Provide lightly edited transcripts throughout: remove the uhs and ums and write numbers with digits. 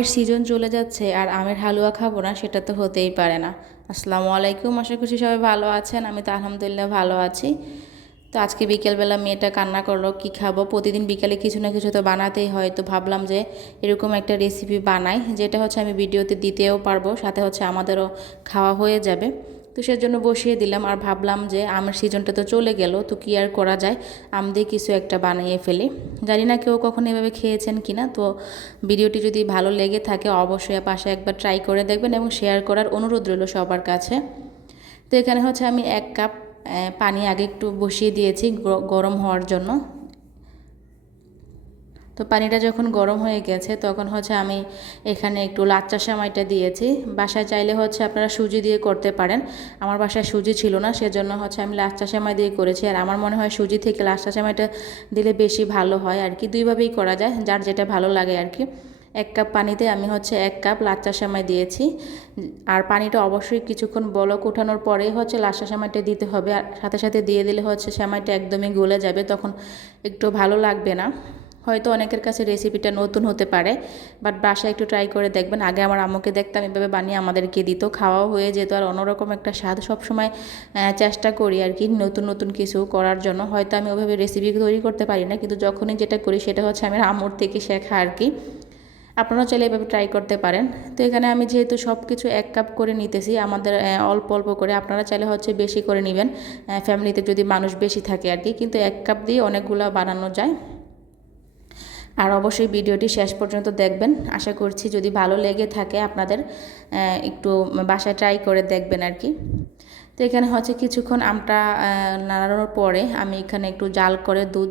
এর সিজন চলে যাচ্ছে আর আমের হালুয়া খাবো না, সেটা তো হতেই পারে না। আসসালামু আলাইকুম, আশা করছি সবাই ভালো আছেন। আমি তো আলহামদুলিল্লাহ ভালো আছি। তো আজকে বিকেলবেলা মেয়েটা কান্না করলো কি খাবো, প্রতিদিন বিকেলে কিছু না কিছু তো বানাতেই হয়। তো ভাবলাম যে এরকম একটা রেসিপি বানাই, যেটা হচ্ছে আমি ভিডিওতে দিতেও পারবো, সাথে হচ্ছে আমাদেরও খাওয়া হয়ে যাবে। তো সেজন্য বসিয়ে দিলাম আর ভাবলাম যে আমের সিজনটা তো চলে গেল, তো কি আর করা যায়, আম দিয়ে কিছু একটা বানিয়ে ফেলি। জানি না কেউ কখনো এভাবে খেয়েছেন কিনা। তো ভিডিওটি যদি ভালো লেগে থাকে অবশ্যই পাশে একবার ট্রাই করে দেখবেন এবং শেয়ার করার অনুরোধ রইল সবার কাছে। তো এখানে হচ্ছে আমি 1 কাপ পানি আগে একটু বসিয়ে দিয়েছি গরম হওয়ার জন্য। তো পানিটা যখন গরম হয়ে গেছে তখন হচ্ছে আমি এখানে একটু লাচ্চা সেমাইটা দিয়েছি। বাসায় চাইলে হচ্ছে আপনারা সুজি দিয়ে করতে পারেন, আমার বাসায় সুজি ছিল না, সেজন্য হচ্ছে আমি লাচ্চা সেমাই দিয়ে করেছি। আর আমার মনে হয় সুজি থেকে লাচ্চা সেমাইটা দিলে বেশি ভালো হয় আর কি। দুইভাবেই করা যায়, যার যেটা ভালো লাগে আর কি। 1 কাপ পানিতে আমি হচ্ছে 1 কাপ লাচ্চা সেমাই দিয়েছি। আর পানিটা অবশ্যই কিছুক্ষণ বলক ওঠানোর পরেই হচ্ছে লাচ্চা সেমাইটা দিতে হবে। আর সাথে সাথে দিয়ে দিলে হচ্ছে সেমাইটা একদমই গলে যাবে, তখন একটু ভালো লাগবে না। হয়তো অনেকের কাছে রেসিপিটা নতুন হতে পারে, বাট বাসায় একটু ট্রাই করে দেখবেন। আগে আমার আম্মুকে দেখতাম এভাবে বানিয়ে আমাদেরকে দিত, খাওয়াও হয়ে যেত। আর অন্যরকম একটা স্বাদ সবসময় চেষ্টা করি আর কি নতুন নতুন কিছু করার জন্য। হয়তো আমি ওইভাবে রেসিপি তৈরি করতে পারি না, কিন্তু যখনই যেটা করি সেটা হচ্ছে আমি আম্মুর থেকে শেখা আর কি। আপনারাও চাইলে এভাবে ট্রাই করতে পারেন। তো এখানে আমি যেহেতু সব কিছু 1 কাপ করে নিতেছি, আমাদের অল্প অল্প করে, আপনারা চাইলে হচ্ছে বেশি করে নেবেন ফ্যামিলিতে যদি মানুষ বেশি থাকে আর কি। কিন্তু 1 কাপ দিয়ে অনেকগুলো বানানো যায়। আর অবশ্যই ভিডিওটি শেষ পর্যন্ত দেখবেন, আশা করছি যদি ভালো লেগে থাকে আপনাদের একটু বাসায় ট্রাই করে দেখবেন আর কি। তো এখানে হচ্ছে কিছুক্ষণ আমটা নাড়ানোর পরে আমি এখানে একটু জাল করে দুধ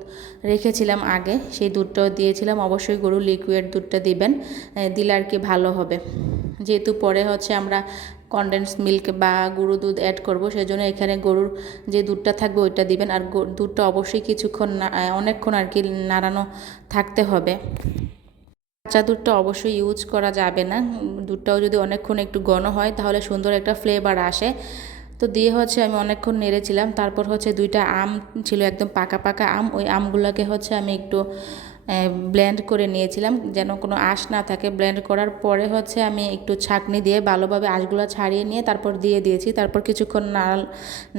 রেখেছিলাম আগে, সেই দুধটাও দিয়েছিলাম। অবশ্যই গরুর লিকুইড দুধটা দিবেন, দিলে আর কি ভালো হবে। যেহেতু পরে হচ্ছে আমরা কনডেন্স মিল্ক বা গরুর দুধ অ্যাড করব, সেজন্য এখানে গরুর যে দুধটা থাকবে ওইটা দিবেন। আর দুধটা অবশ্যই কিছুক্ষণ অনেকক্ষণ আর কি নাড়ানো থাকতে হবে। কাঁচা দুধটা অবশ্যই ইউজ করা যাবে না, দুধটাও যদি অনেকক্ষণ একটু ঘন হয় তাহলে সুন্দর একটা ফ্লেভার আসে। তো দিয়ে হচ্ছে আমি অনেকক্ষণ নেড়েছিলাম। তারপর হচ্ছে 2টা আম ছিল, একদম পাকা পাকা আম, ওই আমগুলোকে হচ্ছে আমি একটু ব্লেন্ড করে নিয়েছিলাম যেন কোনো আঁশ না থাকে। ব্লেন্ড করার পরে হচ্ছে আমি একটু ছাঁকনি দিয়ে ভালোভাবে আঁশগুলো ছাড়িয়ে নিয়ে তারপর দিয়ে দিয়েছি। তারপর কিছুক্ষণ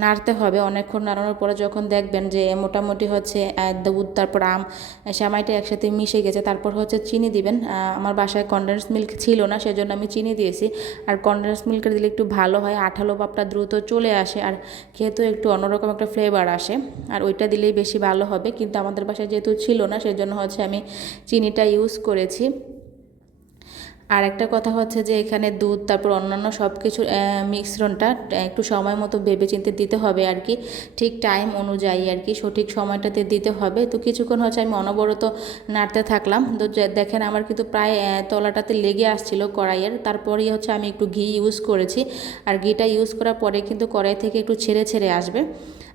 নাড়তে হবে। অনেকক্ষণ নাড়ানোর পরে যখন দেখবেন যে মোটামুটি হচ্ছে দুধ তারপর আম সেমাইটা একসাথে মিশে গেছে, তারপর হচ্ছে চিনি দিবেন। আমার বাসায় কনডেন্স মিল্ক ছিল না, সেজন্য আমি চিনি দিয়েছি। আর কনডেন্স মিল্কটা দিলে একটু ভালো হয়, আঠালো ভাবটা দ্রুত চলে আসে আর খেতেও একটু অন্যরকম একটা ফ্লেভার আসে। আর ওইটা দিলেই বেশি ভালো হবে, কিন্তু আমাদের বাসায় যেহেতু ছিল না সেজন্য হচ্ছে আমি চিনিটা ইউজ করেছি। আর একটা কথা হচ্ছে যে এখানে দুধ তারপর অন্যান্য সব কিছু মিশ্রণটা একটু সময় মতো ভেবেচিন্তে দিতে হবে আর কি, ঠিক টাইম অনুযায়ী আর কি, সঠিক সময়টাতে দিতে হবে। তো কিছুক্ষণ হচ্ছে আমি অনবরত নাড়তে থাকলাম। তো দেখেন আমার কিন্তু প্রায় তলাটাতে লেগে আসছিল কড়াইয়ের। তারপরেই হচ্ছে আমি একটু ঘি ইউজ করেছি, আর ঘিটা ইউজ করার পরে কিন্তু কড়াই থেকে একটু ছেড়ে ছেড়ে আসবে।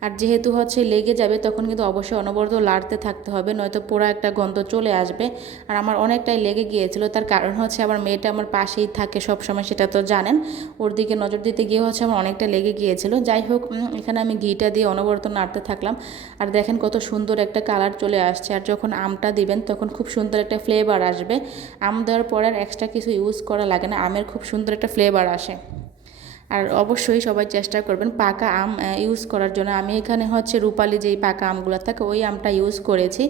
আর যেহেতু হচ্ছে লেগে যাবে তখন কিন্তু অবশ্যই অনবরত লাড়তে থাকতে হবে, নয়তো পোড়া একটা গন্ধ চলে আসবে। আর আমার অনেকটাই লেগে গিয়েছিল, তার কারণ হচ্ছে আমার মেয়েটা আমার পাশেই থাকে সব সময়, সেটা তো জানেন। ওর দিকে নজর দিতে গিয়ে হচ্ছে আমার অনেকটা লেগে গিয়েছিল। যাই হোক, এখানে আমি ঘিটা দিয়ে অনবরত নাড়তে থাকলাম। আর দেখেন কত সুন্দর একটা কালার চলে আসছে। আর যখন আমটা দিবেন তখন খুব সুন্দর একটা ফ্লেভার আসবে। আম দেওয়ার পরে আর এক্সট্রা কিছু ইউজ করা লাগে না, আমের খুব সুন্দর একটা ফ্লেভার আসে। আর অবশ্যই সবাই চেষ্টা করবেন পাকা আম ইউজ করার জন্য। আমি এখানে হচ্ছে রূপালি যেই পাকা আমগুলো থাকে ওই আমটা ইউজ করেছি।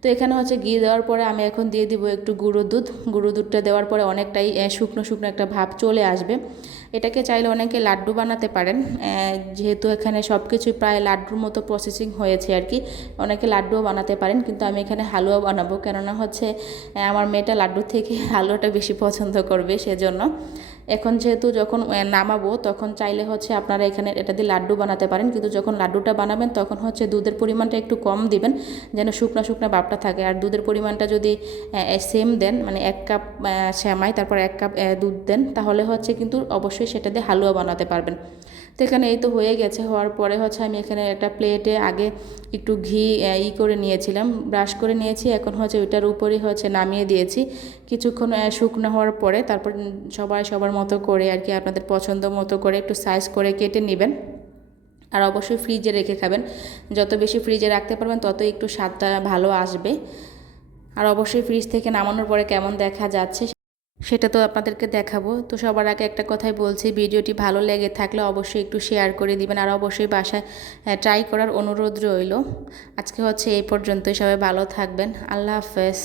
তো এখানে হচ্ছে ঘি দেওয়ার পরে আমি এখন দিয়ে দিব একটু গুঁড়ো দুধ। গুঁড়ো দুধটা দেওয়ার পরে অনেকটাই শুকনো শুকনো একটা ভাব চলে আসবে। এটাকে চাইলে অনেকে লাড্ডু বানাতে পারেন, যেহেতু এখানে সব কিছুই প্রায় লাড্ডুর মতো প্রসেসিং হয়েছে আর কি। অনেকে লাড্ডুও বানাতে পারেন, কিন্তু আমি এখানে হালুয়া বানাবো, কেননা হচ্ছে আমার মেয়েটা লাড্ডুর থেকে হালুয়াটা বেশি পছন্দ করবে, সেজন্য। এখন যেহেতু যখন নামাবো তখন চাইলে হচ্ছে আপনারা এখানে এটা দিয়ে লাড্ডু বানাতে পারেন, কিন্তু যখন লাড্ডুটা বানাবেন তখন হচ্ছে দুধের পরিমাণটা একটু কম দিবেন, যেন শুকনো শুকনো ভাবটা থাকে। আর দুধের পরিমাণটা যদি সেম দেন, মানে 1 কাপ সেমাই তারপর 1 কাপ দুধ দেন, তাহলে হচ্ছে কিন্তু অবশ্যই সেটা দিয়ে হালুয়া বানাতে পারবেন। তো এখানে এই তো হয়ে গেছে। হওয়ার পরে হচ্ছে আমি এখানে একটা প্লেটে আগে একটু ঘি করে নিয়েছিলাম, ব্রাশ করে নিয়েছি। এখন হচ্ছে ওইটার উপরেই হচ্ছে নামিয়ে দিয়েছি। কিছুক্ষণ শুকনো হওয়ার পরে তারপর সবাই সবার মতো করে আর কি, আপনাদের পছন্দ মতো করে একটু সাইজ করে কেটে নেবেন। আর অবশ্যই ফ্রিজে রেখে খাবেন, যত বেশি ফ্রিজে রাখতে পারবেন ততই একটু স্বাদটা ভালো আসবে। আর অবশ্যই ফ্রিজ থেকে নামানোর পরে কেমন দেখা যাচ্ছে সেটা তো আপনাদেরকে দেখাবো। তো সবার আগে একটা কথাই বলছি, ভিডিওটি ভালো লেগে থাকলে অবশ্যই একটু শেয়ার করে দিবেন, আর অবশ্যই বাসায় ট্রাই করার অনুরোধ রইল। আজকে হচ্ছে এই পর্যন্তই, সবাই ভালো থাকবেন। আল্লাহ হাফেজ।